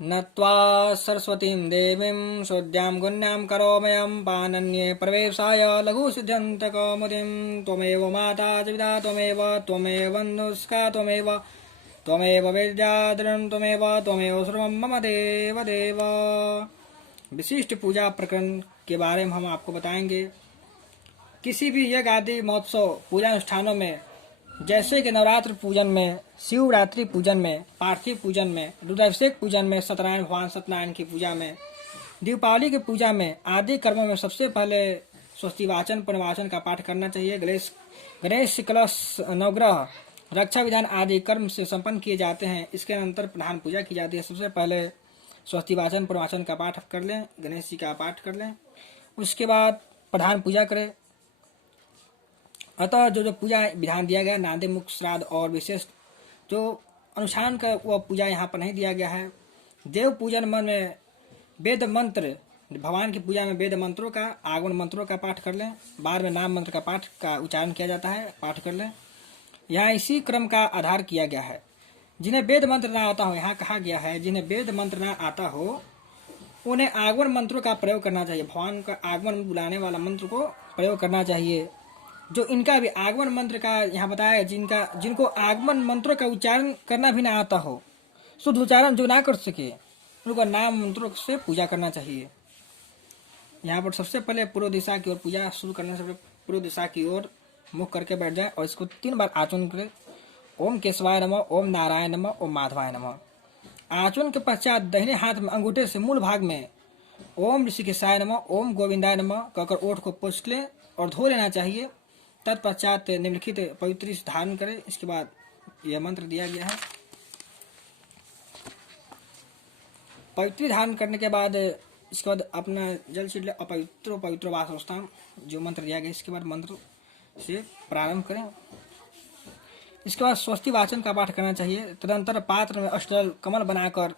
नत्वा सरस्वतीं देवीं सोऽद्यां गुण्यां करोमयं पाणन्ये प्रवेशाय लघुसिद्ध्यन्तकौमुदीं त्वमेव माता च पिता त्वमेव बन्धुस्का त्वमेव विद्याधरं त्वमेव सर्वं मम देव देव। विशिष्ट पूजा प्रकरण के बारे में हम आपको बताएंगे। किसी भी यज्ञ आदि महोत्सव पूजा अनुष्ठानों में, जैसे कि नवरात्र पूजन में, शिवरात्रि पूजन में, पार्थिव पूजन में, रुद्राभिषेक पूजन में, सत्यनारायण भगवान सत्यनारायण की पूजा में, दीपावली की पूजा में आदि कर्मों में सबसे पहले स्वस्तिवाचन पुनर्वाचन का पाठ करना चाहिए। गणेश कलश नवग्रह रक्षा विधान आदि कर्म से संपन्न किए जाते हैं। इसके अंतर प्रधान पूजा की जाती है। सबसे पहले स्वस्तिवाचन पुनर्वाचन का पाठ कर लें, गणेश जी का पाठ कर लें, उसके बाद प्रधान पूजा करें। अतः जो पूजा विधान दिया गया, नांदे मुख श्राद्ध और विशेष जो अनुष्ठान का वह पूजा यहाँ पर नहीं दिया गया है। देव पूजन में वेद मंत्र, भगवान की पूजा में वेद मंत्रों का, आगमन मंत्रों का पाठ कर लें। बाद में नाम मंत्र का पाठ का उच्चारण किया जाता है, पाठ कर लें। यहाँ इसी क्रम का आधार किया गया है। जिन्हें वेद मंत्र ना आता हो, यहाँ कहा गया है जिन्हें वेद मंत्र ना आता हो उन्हें आगमन मंत्रों का प्रयोग करना चाहिए। भगवान का आगमन बुलाने वाला मंत्र को प्रयोग करना चाहिए। जो इनका भी आगमन मंत्र का यहाँ बताया, जिनको आगमन मंत्रों का उच्चारण करना भी ना आता हो, शुद्ध उच्चारण जो ना कर सके, उनको नाम मंत्रों से पूजा करना चाहिए। यहाँ पर सबसे पहले पूर्व दिशा की ओर पूजा शुरू करने से पूर्व दिशा की ओर मुख करके बैठ जाए और इसको 3 बार आचमन करें। ओम केशवाय नमः, ओम नारायण नमः, ओम माधवाय नमः। आचमन के पश्चात दाहिने हाथ में अंगूठे से मूल भाग में ओम ऋषिकेशाय नमः, ओम गोविंदाय नमः कहकर ओठ को पोंछ लें और धो लेना चाहिए। तत्पश्चात निम्नलिखित पवित्री धारण करें। इसके बाद यह मंत्र दिया गया है। पवित्री धारण करने के बाद इसके बाद अपना जल छिड़ ले। अपवित्रो पवित्रो वा संस्थान, जो मंत्र दिया गया, इसके बाद मंत्र से प्रारंभ करें। इसके बाद स्वस्ति वाचन का पाठ करना चाहिए। तदंतर पात्र में अष्टदल कमल बनाकर,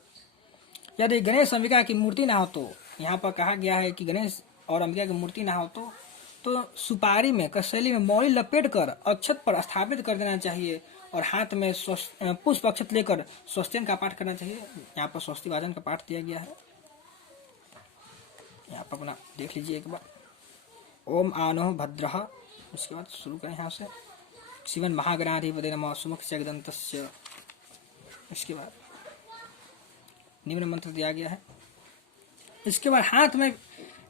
यदि गणेश अंबिका की मूर्ति ना हो तो, यहाँ पर कहा गया है कि गणेश और अंबिका की मूर्ति ना हो तो सुपारी में, कसैली में मौली लपेट कर अक्षत पर स्थापित कर देना चाहिए और हाथ में पुष्प अक्षत लेकर स्वस्तियन का पाठ करना चाहिए। यहाँ पर स्वस्ति वाचन का पाठ दिया गया है। यहाँ पर अपना देख लीजिए एक बार। ओम आनो भद्रः, उसके बाद शुरू करें यहाँ से। शिवन महागणाधिपते नमः सुमुख जगदन्तस्य। इसके बाद निम्न मंत्र दिया गया है। इसके बाद हाथ में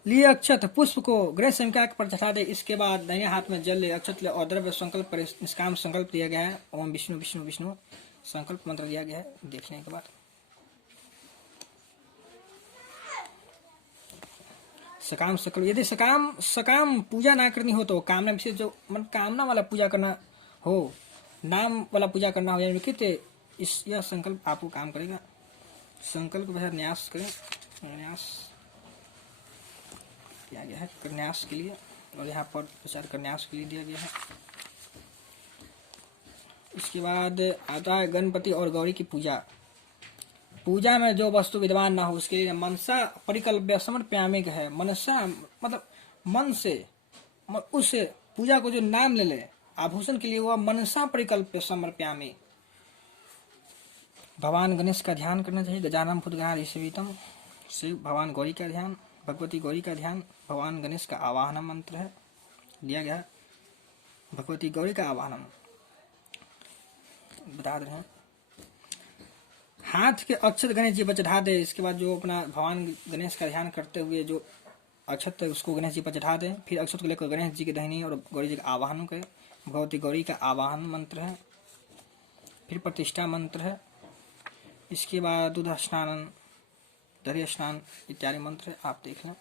लिए अक्षत पुष्प को गणेश अंबिका पर चढ़ा दे। इसके बाद दाहिने हाथ में जल ले, अक्षत ले और द्रव्य संकल्प पर निष्काम संकल्प दिया गया है। ओम विष्णु विष्णु विष्णु संकल्प मंत्र दिया गया है। देखने के बाद सकाम संकल्प, यदि सकाम पूजा ना करनी हो तो कामना विशेष, जो मन कामना वाला पूजा करना हो, नाम वाला पूजा करना हो, यानी यह संकल्प आपको काम करेगा। संकल्प के बाद न्यास करें। न्यास किया गया है करन्यास के लिए, और यहाँ पर प्रचार करन्यास के लिए दिया गया है। इसके बाद आता है गणपति और गौरी की पूजा। पूजा में जो वस्तु विद्वान ना हो उसके लिए मनसा परिकल्प्य समर्पयामि है। मनसा मतलब मन से, उस पूजा को जो नाम ले आभूषण के लिए, वह मनसा परिकल्प्य समर्पयामि। भगवान गणेश का ध्यान करना चाहिए। गजानन भूतगणाधि सेवितम, शिव भगवान गौरी का ध्यान, भगवती गौरी का ध्यान। भगवान गणेश का आवाहन मंत्र है दिया गया है। भगवती गौरी का आवाहन बता रहे हैं। हाथ के अक्षत गणेश जी पर चढ़ा दे। इसके बाद जो अपना भगवान गणेश का ध्यान करते हुए जो अक्षत है उसको गणेश जी पर चढ़ा दे। फिर अक्षत को लेकर गणेश जी के दाहिनी और गौरी जी का आवाहन करें। भगवती गौरी का आवाहन मंत्र है। फिर प्रतिष्ठा मंत्र है। इसके बाद दूध स्नान, दही स्नान इत्यादि मंत्र है, आप देख लें।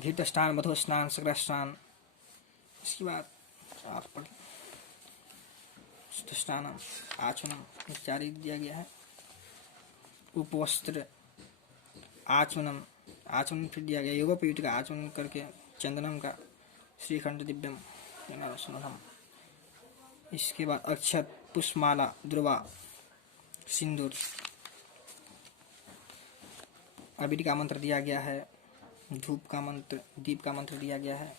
घृत स्नान, मधु स्नान, सग्र स्नान। इसके बाद आप पढ़ स्नान, आचमन इत्यादि दिया गया है। उपवस्त्र आचमन फिर दिया गया। योगोपयुक्त का आचमन करके चंदनम का, श्रीखंड दिव्यम सुनम। इसके बाद अक्षत, पुष्पमाला, द्रुवा, सिंदूर, अबीर का मंत्र दिया गया है। धूप का मंत्र, दीप का मंत्र दिया गया है।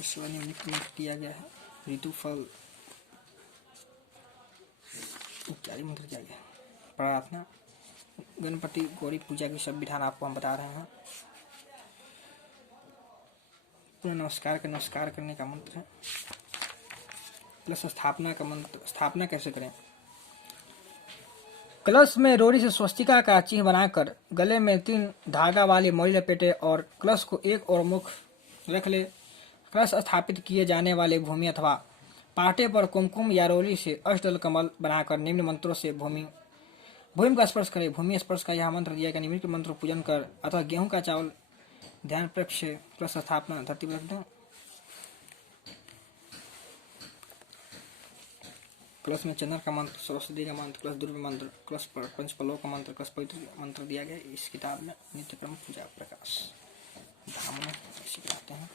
इसके बाद निम्नलिखित मंत्र दिया गया है। ऋतु फल इत्यादि मंत्र दिया गया है। प्रार्थना गणपति गौरी पूजा की सब विधान आपको हम बता रहे हैं। पुनः नमस्कार करने का मंत्र है। प्लस स्थापना का मंत्र। स्थापना कैसे करें? कलश में रोड़ी से स्वस्तिका का चिन्ह बनाकर गले में 3 धागा वाली मौली लपेटे और कलश को एक और मुख रख ले। कलश स्थापित किए जाने वाले भूमि अथवा पाटे पर कुमकुम या रोली से अष्टदल कमल बनाकर निम्न मंत्रों से भूमि का स्पर्श करें। भूमि स्पर्श का यह मंत्र दिया गया। निम्नलिखित मंत्र पूजन कर अथवा गेहूं का चावल ध्यान प्रक्ष कलश स्थापना धरती पर रख दें। कलश में चंदन का मंत्र, सरस्वती का मंत्र, कलश दुर्व मंत्र, कलश पर पंचपल्लव का मंत्र, कलश पवित्र मंत्र दिया गया इस किताब में। नित्यक्रम पूजा प्रकाश धाम में इसी कहते हैं।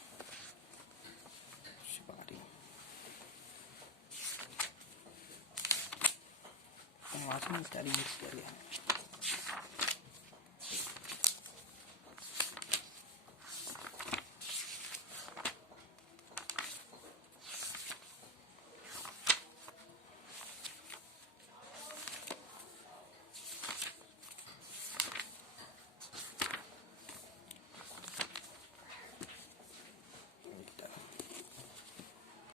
इत्यादि किया गया है।